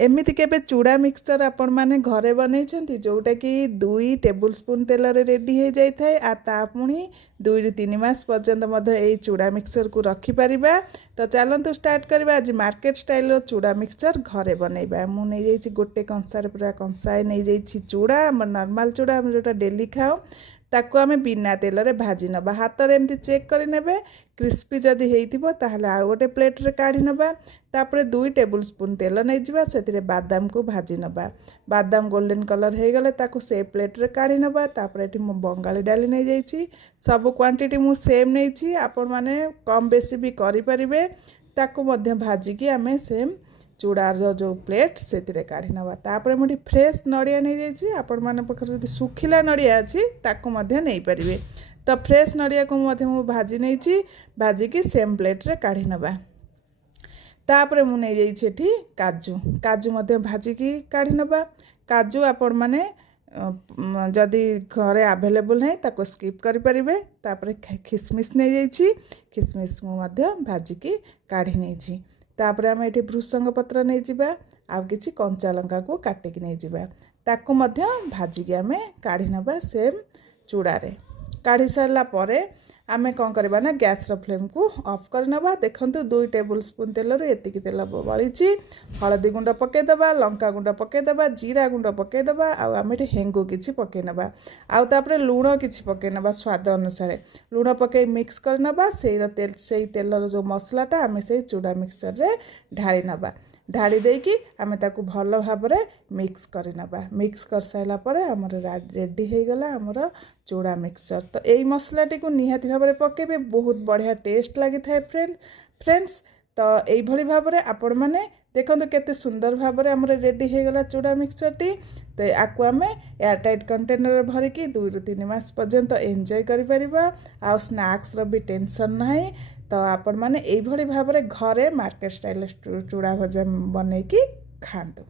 एमिति केबे चूड़ा मिक्सचर आपण माने घरे बनैछन्ति जोटा कि 2 टेबुल स्पून तेल रे रेडी हो जाई थाए आ ता पुणी 2 ରୁ 3 मास पर्यंत मध्य ए चूड़ा मिक्सचर को रखि परिबा। तो चलंतु स्टार्ट करबा। आज मार्केट स्टाइल रो चूड़ा मिक्सचर घरे बनैबा। मु नै जाईछि गोटे कंसार पूरा कंसाए नै जाईछि चूड़ा हमर नॉर्मल चूड़ा हम जोटा डेली खाओ ताको आमे बिना तेल रे भाजी नबा। हाथ रे एमती चेक करि नेबे क्रिस्पी जदि हेइथिबो ताहले आ गोटे प्लेट रे काढी नबा। तापरे 2 टेबुल स्पून तेल नै जिबा सेतिरे बादाम को भाजी नबा। बादाम गोल्डन कलर हे गले ताको से प्लेट रे काढी नबा। तापरे एठी मु बंगाली डाली नै जाईछि। सब क्वांटिटी मु सेम नैछि। आपण माने कम बेसी भी करि परिबे। ताको मध्य भाजी की आमे सेम चूड़ार जो प्लेट से काढ़ी नवा। तापरे मुठी फ्रेश नड़िया नहीं जाइए। आपण माने पखर जदि सुखिला नड़िया अच्छी ताको मध्य नहीं पारिबे। तो फ्रेश नड़िया को मध्य मु भाजी नहीं भाजी की सेम प्लेट रे काढ़ी नवा। तापरे मु नहीं जाइए एठी काजू काजू मध्य भाजी की काढ़ी नवा। काजू आपण माने जदि घरे अवेलेबल है ताको स्किप करि परिबे। तापरे खिसमिस नहीं जाइए खिसमिस मु मध्य भाजी की काढ़ी नहीं। तापरे आम ये भृषंग पत्र नहीं जिबा। आउ किछि कंचा लंका को काटिक नहीं जिबा। ताकू मध्य भाजिकी आम काढ़ी नबा सेम चूड़ा रे। काढ़ी सारला परे आमे कौन करबा ना गैस रो फ्लेम को ऑफ कर नबा। देखंतु 2 टेबुल स्पून तेल रे एतिकी तेल बळीची। हळदी गुंड पके दबा, लंका गुंड पके दबा, जीरा गुंड पके दबा। आउ आमे हेंगु किछि पके नबा। आउ तापरे लूण किछि पके नबा स्वाद अनुसार। लूण पके मिक्स कर नबा। सेई तेल रो जो मसलाटा आमे सेई चूड़ा मिक्सचर रे ढाली नबा। ढाली देकी आमे ताकू भल भाबरे मिक्स करि नबा। मिक्स कर साइला परे हमर रेडी हे गला हमर चूड़ा मिक्सचर। तो एई मसलाटी को निहाती भाबरे पकेबे बहुत बढ़िया टेस्ट लागि थाए फ्रेंड्स। तो एई भली भाबरे आपण माने देखंतु केते सुंदर भाबरे हमर रेडी हे गला चूड़ा मिक्सचर टी। तो आकु आमे एयर टाइट कंटेनर रे भरि की 2 ରୁ 3 मास पर्यंत एन्जॉय करि परिबा। आ स्नैक्स रो भी टेंशन नाही। तो आपण माने एई भली भाबरे घरे मार्केट स्टाइल चूड़ा भजा बनै की खांतु।